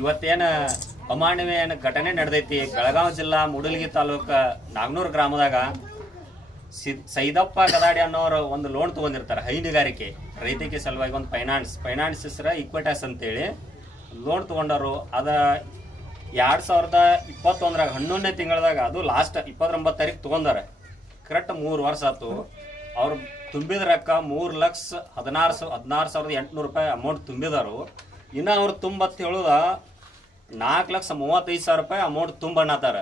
ಇವತ್ತೇನ ಅಮಾನವೀಯ ಘಟನೆ ನಡೆದೈತಿ. ಬೆಳಗಾವ್ ಜಿಲ್ಲಾ ಮೂಡಲಗಿ ತಾಲೂಕ ನಾಗ್ನೂರು ಗ್ರಾಮದಾಗ ಸೈದಪ್ಪ ಗದಾಡಿ ಅನ್ನೋರು ಒಂದು ಲೋನ್ ತಗೊಂಡಿರ್ತಾರೆ, ಹೈನುಗಾರಿಕೆ. ರೈತಿಗೆ ಸಲುವಾಗಿ ಒಂದು ಫೈನಾನ್ಸ್ ಫೈನಾನ್ಸ್ ಹೆಸರ ಇಕ್ವಿಟಾಸ್ ಅಂತೇಳಿ ಲೋನ್ ತೊಗೊಂಡವರು ಅದ ಎರಡು ಸಾವಿರದ ಇಪ್ಪತ್ತೊಂದರಾಗ ಹನ್ನೊಂದನೇ ತಿಂಗಳದಾಗ ಅದು ಲಾಸ್ಟ್ ಇಪ್ಪತ್ತೊಂಬತ್ತು ತಾರೀಕು ತೊಗೊಂಡಾರೆ. ಕರೆಕ್ಟ್ ಮೂರು ವರ್ಷ ಆಯ್ತು ಅವ್ರು ತುಂಬಿದ ರೊಕ್ಕ ಮೂರು ಲಕ್ಷ ಹದಿನಾರು ಸಾವಿರದ ಎಂಟುನೂರು ರೂಪಾಯಿ ಅಮೌಂಟ್ ತುಂಬಿದಾರು. ಇನ್ನು ಅವ್ರು ತುಂಬತ್ ಹೇಳುದ ನಾಲ್ಕು ಲಕ್ಷ ಮೂವತ್ತೈದು ಸಾವಿರ ರೂಪಾಯಿ ಅಮೌಂಟ್ ತುಂಬಣ್ಣತ್ತಾರ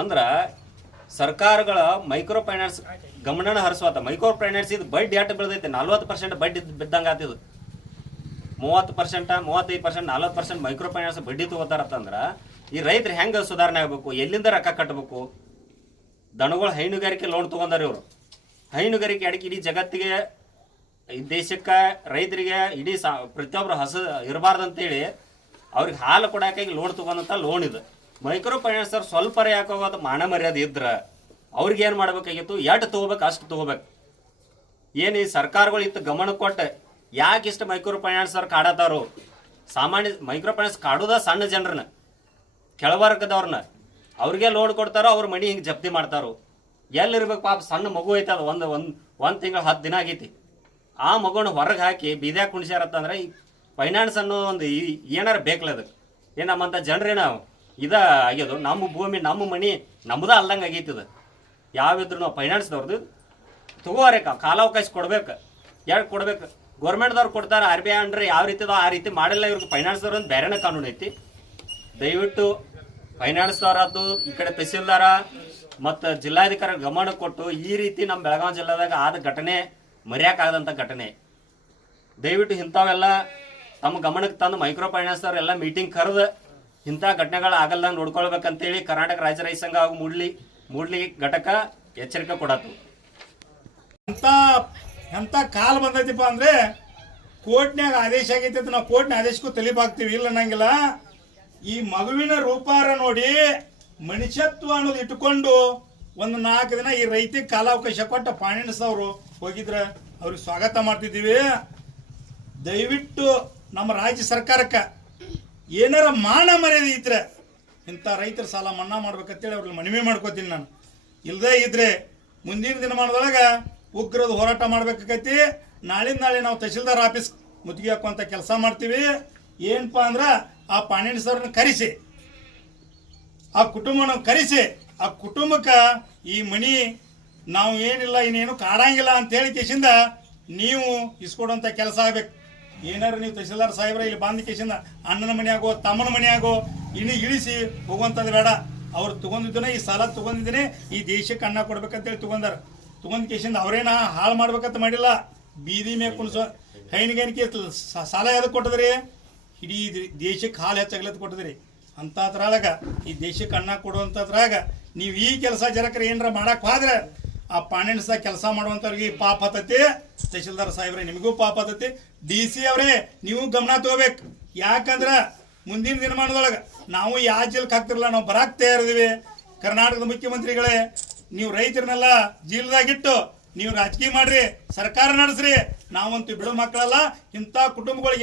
ಅಂದ್ರೆ ಸರ್ಕಾರಗಳ ಮೈಕ್ರೋ ಫೈನಾನ್ಸ್ ಗಮನನ ಹರಿಸ್ವಾತ. ಮೈಕ್ರೋ ಫೈನಾನ್ಸ್ ಇದು ಬಡ್ಡಿ ಎಷ್ಟು ಬೆಳೆದೈತೆ? ನಲ್ವತ್ತು ಪರ್ಸೆಂಟ್ ಬಡ್ಡಿ ಬಿದ್ದಂಗೆ ಆತಿದು ಮೂವತ್ತು ಪರ್ಸೆಂಟ ಮೂವತ್ತೈದು ಪರ್ಸೆಂಟ್ ನಲ್ವತ್ತು ಪರ್ಸೆಂಟ್ ಮೈಕ್ರೋ ಫೈನಾನ್ಸ್ ಬಡ್ಡಿ ತಗೋತಾರತ್ತಂದ್ರ ಈ ರೈತರು ಹೆಂಗೆ ಸುಧಾರಣೆ ಆಗಬೇಕು? ಎಲ್ಲಿಂದ ರೊಕ್ಕ ಕಟ್ಟಬೇಕು ದನಗಳು ಹೈನುಗಾರಿಕೆ ಲೋನ್ ತಗೊಂಡಾರ ಇವರು. ಹೈನುಗಾರಿಕೆ ಅಡಿಕೆ ಇಡೀ ಜಗತ್ತಿಗೆ ಈ ದೇಶಕ್ಕೆ ರೈತರಿಗೆ ಇಡೀ ಸಾ ಪ್ರತಿಯೊಬ್ಬರು ಹಸ ಇರಬಾರ್ದಂತೇಳಿ ಅವ್ರಿಗೆ ಹಾಲು ಕೊಡೋಕೆ ಲೋನ್ ತಗೊಂಡಂತ ಲೋನ್ ಇದು. ಮೈಕ್ರೋ ಅವ್ರು ಸ್ವಲ್ಪ ಯಾಕೋದು ಮಾನ ಮರ್ಯಾದೆ ಇದ್ರೆ ಅವ್ರಿಗೆ ಏನು ಮಾಡಬೇಕಾಗಿತ್ತು? ಎಷ್ಟು ತಗೋಬೇಕು, ಅಷ್ಟು ತಗೋಬೇಕು. ಏನು ಈ ಸರ್ಕಾರಗಳು ಇತ್ತು ಗಮನ ಕೊಟ್ಟು ಯಾಕೆ ಇಷ್ಟು ಮೈಕ್ರೋ ಅವ್ರು ಕಾಡತಾರು? ಸಾಮಾನ್ಯ ಮೈಕ್ರೋ ಫೈನಾನ್ಸ್ ಕಾಡೋದ ಸಣ್ಣ ಜನರನ್ನ, ಕೆಳವರ್ಗದವ್ರನ್ನ. ಅವ್ರಿಗೆ ಲೋನ್ ಕೊಡ್ತಾರೋ, ಅವ್ರ ಮನಿ ಹಿಂಗೆ ಜಪ್ತಿ ಮಾಡ್ತಾರೋ? ಎಲ್ಲಿರ್ಬೇಕು ಪಾಪ ಸಣ್ಣ ಮಗು ಐತಲ್ಲ, ಒಂದು ಒಂದು ಒಂದು ತಿಂಗಳು ಹತ್ತು ದಿನ ಆಗೈತಿ. ಆ ಮಗುನ ಹೊರಗೆ ಹಾಕಿ ಬೀದ್ಯಾಗ ಕುಣಿಸ್ಯಾರತ್ತಂದ್ರೆ ಈ ಫೈನಾನ್ಸ್ ಅನ್ನೋ ಒಂದು ಏನಾರ ಬೇಕಲ್ಲ ಅದಕ್ಕೆ ಏನು ನಮ್ಮಂಥ ಜನರೇನ ಇದ ಆಗ್ಯದು. ನಮ್ಮ ಭೂಮಿ, ನಮ್ಮ ಮನಿ ನಮ್ಮದೇ ಅಲ್ದಂಗೆ ಆಗೈತಿ ಇದು. ಯಾವಿದ್ರು ನಾವು ಫೈನಾನ್ಸ್ದವ್ರದ್ದು ತಗೋರೆ ಕಾಲಾವಕಾಶ ಕೊಡ್ಬೇಕು. ಯಾಕೆ ಕೊಡ್ಬೇಕು? ಗೌರ್ಮೆಂಟ್ದವ್ರು ಕೊಡ್ತಾರೆ, ಆರ್ ಬಿ ಐ ಅಂಡ್ರೆ ಯಾವ ರೀತಿ ಆ ರೀತಿ ಮಾಡಿಲ್ಲ ಇವ್ರಿಗೆ ಫೈನಾನ್ಸ್ದವ್ರು ಒಂದು ಬೇರೆನೇ ಕಾನೂನು ಐತಿ. ದಯವಿಟ್ಟು ಫೈನಾನ್ಸ್ದವರದ್ದು ಈ ಕಡೆ ತಹಸೀಲ್ದಾರ ಮತ್ತು ಜಿಲ್ಲಾಧಿಕಾರಿ ಗಮನ ಕೊಟ್ಟು ಈ ರೀತಿ ನಮ್ಮ ಬೆಳಗಾವಿ ಜಿಲ್ಲಾದಾಗ ಆದ ಘಟನೆ ಮರೆಯೋಕ್ಕಾಗದಂಥ ಘಟನೆ. ದಯವಿಟ್ಟು ಇಂಥವೆಲ್ಲ ತಮ್ಮ ಗಮನಕ್ಕೆ ತಂದು ಮೈಕ್ರೋ ಫೈನಾನ್ಸ್ದವ್ರು ಎಲ್ಲ ಮೀಟಿಂಗ್ ಕರೆದು ಇಂಥ ಘಟನೆಗಳು ಆಗಲ್ದಂಗೆ ನೋಡ್ಕೊಳ್ಬೇಕಂತೇಳಿ ಕರ್ನಾಟಕ ರಾಜ್ಯ ರೈತ ಸಂಘ ಹಾಗೂ ಮೂಡ್ಲಿ ಮೂಡ್ಲಿ ಘಟಕ ಎಚ್ಚರಿಕೆ ಕೊಡತ್ತು ಎಂಥ ಎಂಥ ಕಾಲ ಬಂದೈತಿಪ್ಪ ಅಂದ್ರೆ ಕೋರ್ಟ್ನಾಗ ಆದೇಶ ಆಗೈತಿ ಅಂತ ನಾವು ಕೋರ್ಟ್ನ ಆದೇಶಕ್ಕೂ ತಲಿಬಾಗ್ತೀವಿ ಇಲ್ಲ ಅನ್ನಂಗಿಲ್ಲ. ಈ ಮಗುವಿನ ರೂಪಾರ ನೋಡಿ ಮನುಷ್ಯತ್ವ ಅನ್ನೋದು ಇಟ್ಟುಕೊಂಡು ಒಂದು ನಾಲ್ಕು ದಿನ ಈ ರೈತಿಗೆ ಕಾಲಾವಕಾಶ ಕೊಟ್ಟ ಫೈನಾನ್ಸ್ ಅವರು ಹೋಗಿದ್ರ. ಅವ್ರಿಗೆ ಸ್ವಾಗತ ಮಾಡ್ತಿದ್ದೀವಿ. ದಯವಿಟ್ಟು ನಮ್ಮ ರಾಜ್ಯ ಸರ್ಕಾರಕ್ಕೆ ಏನಾರ ಮಾನ ಮರ್ಯಾದೆ ಇದ್ರೆ ಇಂಥ ರೈತರ ಸಾಲ ಮನ್ನಾ ಮಾಡ್ಬೇಕಂತೇಳಿ ಅವ್ರಿಗೆ ಮನವಿ ಮಾಡ್ಕೋತೀನಿ ನಾನು. ಇಲ್ಲದೇ ಇದ್ರೆ ಮುಂದಿನ ದಿನಮಾನದೊಳಗೆ ಉಗ್ರದ ಹೋರಾಟ ಮಾಡ್ಬೇಕಾಕೈತಿ ನಾಳಿನ ನಾಳೆ ನಾವು ತಹಶೀಲ್ದಾರ್ ಆಫೀಸ್ ಮುತ್ತಿಗೆ ಹಾಕುವಂಥ ಕೆಲಸ ಮಾಡ್ತೀವಿ. ಏನಪ್ಪಾ ಅಂದ್ರೆ ಆ ಪಾಣಿನ ಸರ್ನ ಕರೆಸಿ, ಆ ಕುಟುಂಬನ ಕರೆಸಿ, ಆ ಕುಟುಂಬಕ್ಕೆ ಈ ಮನಿ ನಾವು ಏನಿಲ್ಲ, ಇನ್ನೇನು ಕಾಡಂಗಿಲ್ಲ ಅಂತ ಹೇಳಿ ಕೇಸಿಂದ ನೀವು ಇಸ್ಕೊಡುವಂಥ ಕೆಲಸ ಆಗ್ಬೇಕು. ಏನಾರು ನೀವು ತಹಸೀಲ್ದಾರ್ ಸಾಹೇಬ್ರ ಇಲ್ಲಿ ಬಂದ ಕೇಸಿಂದ ಅಣ್ಣನ ಮನೆಯಾಗೋ, ತಮ್ಮನ ಮನೆಯಾಗೋ, ಇನ್ನು ಇಳಿಸಿ ಹೋಗುವಂಥದ್ದು ಬೇಡ. ಅವ್ರು ತಗೊಂಡಿದ್ದನೇ ಈ ಸಾಲ ತಗೊಂಡಿದ್ದೇನೆ ಈ ದೇಶಕ್ಕೆ ಅನ್ನ ಕೊಡ್ಬೇಕಂತೇಳಿ ತಗೊಂಡಾರ. ತಗೊಂಡ್ ಕೇಸಿಂದ ಅವ್ರೇನ ಹಾಳು ಮಾಡ್ಬೇಕಂತ ಮಾಡಿಲ್ಲ. ಬೀದಿ ಮೇಲೆ ಕುಣಿಸೋ ಹೈನುಗಾರಿಕೆ ಸಾಲ ಯಾವ್ದಕ್ಕೆ ಕೊಟ್ಟದ್ರಿ? ಇಡೀ ದೇಶಕ್ಕೆ ಹಾಲು ಹೆಚ್ಚಾಗ್ಲತ್ ಕೊಟ್ಟದ್ರಿ. ಅಂಥದ್ರೊಳಗ ಈ ದೇಶಕ್ಕೆ ಅಣ್ಣ ಕೊಡುವಂಥದ್ರಾಗ, ನೀವು ಈ ಕೆಲಸ ಜರಕ್ರ ಏನಾರ ಮಾಡಕ್ ಹೋದ್ರೆ ಆ ಫೈನಾನ್ಸ್ದಾಗ ಕೆಲಸ ಮಾಡುವಂತವ್ರಿಗೆ ಪಾಪ ಹತ್ತತಿ. ತಹಶೀಲ್ದಾರ್ ಸಾಹೇಬ್ರೆ, ನಿಮಗೂ ಪಾಪ ಹತ್ತತಿ. ಡಿ ಸಿ ಅವರೇ, ನೀವು ಗಮನ ತಗೋಬೇಕು. ಯಾಕಂದ್ರ ಮುಂದಿನ ದಿನಮಾನದೊಳಗೆ ನಾವು ಯಾವ ಜೀಲ್ಕ್ ಹಾಕ್ತಿರಲ್ಲ, ನಾವು ಬರಾಕ್ ತಯಾರಿದೀವಿ. ಕರ್ನಾಟಕದ ಮುಖ್ಯಮಂತ್ರಿಗಳೇ, ನೀವು ರೈತರನ್ನೆಲ್ಲ ಜೀಲ್ದಾಗಿಟ್ಟು ನೀವು ರಾಜಕೀಯ ಮಾಡ್ರಿ, ಸರ್ಕಾರ ನಡೆಸ್ರಿ. ನಾವಂತೂ ಬಿಡೋ ಮಕ್ಕಳಲ್ಲ, ಇಂಥ ಕುಟುಂಬಗಳಿಗೆ